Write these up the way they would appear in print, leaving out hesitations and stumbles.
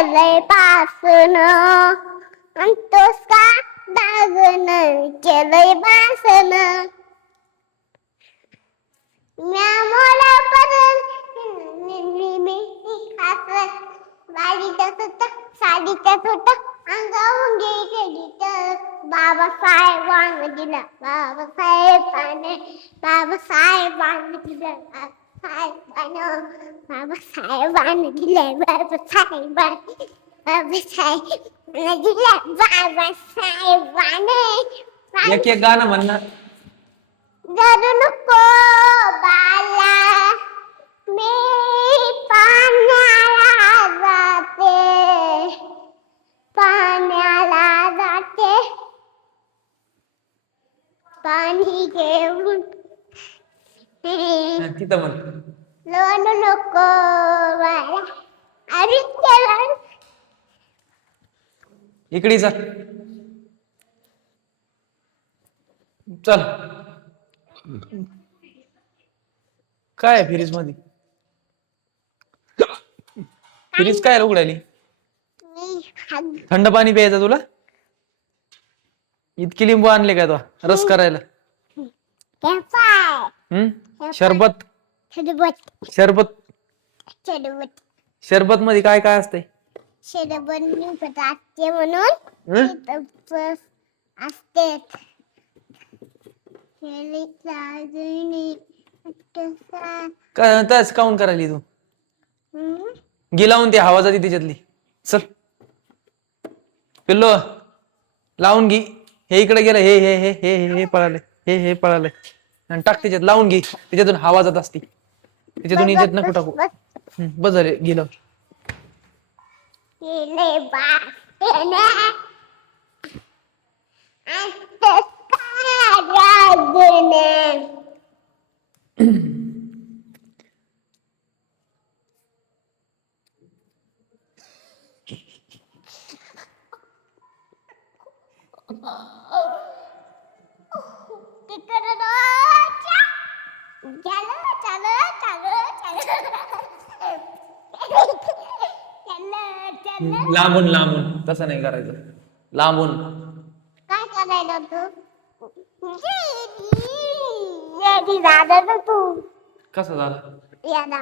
केलंय पासन अंतोस का दागन केलंय पासन म्या मोला साडीतच होत अंगावून गेलीत बाबासाहेबांनी दिला बाबासाहेबांनी दिला बाबासाहेबांनी दिला एक एक गाणं म्हणणार. डरू नको बाला मी पाण्याला जाते पाणी घेऊन तिथं म्हण. डरू नको बाला अरे त्याला इकडे चल. चल काय फ्रीज मध्ये फ्रीज काय उघडायली? थंड पाणी प्यायचं तुला? इतकी लिंबू आणले काय तो रस करायला? शरबत शरबत शरबत मध्ये काय काय असते? शरबत असते म्हणून असते काय त्याच काऊन करायली तू? गे लावून ती हवा जाती त्याच्यातली. चल पिल्लो लावून घे. हे इकडे गेलं हे हे हे हे हे पळाले हे पळाले आणि टाक त्याच्यात लावून घे. त्याच्यातून हवा जात असते त्याच्यातून याच्यात नको टाकू. बस झाले गेलं. लांबून लांबून तसं नाही करायचं. लांबून काय करायला तू दादा तू कसं झालं? यादा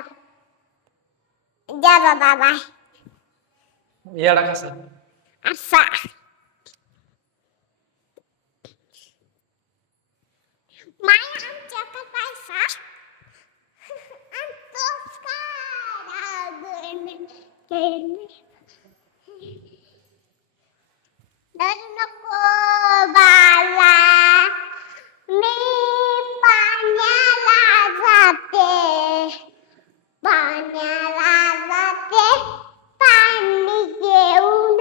यादा दादा येडा कसा? असा माया आमच्याकडे पैसा अंतोस का दागन डरू नको बाला मी पाण्याला जाते पाणी घेऊन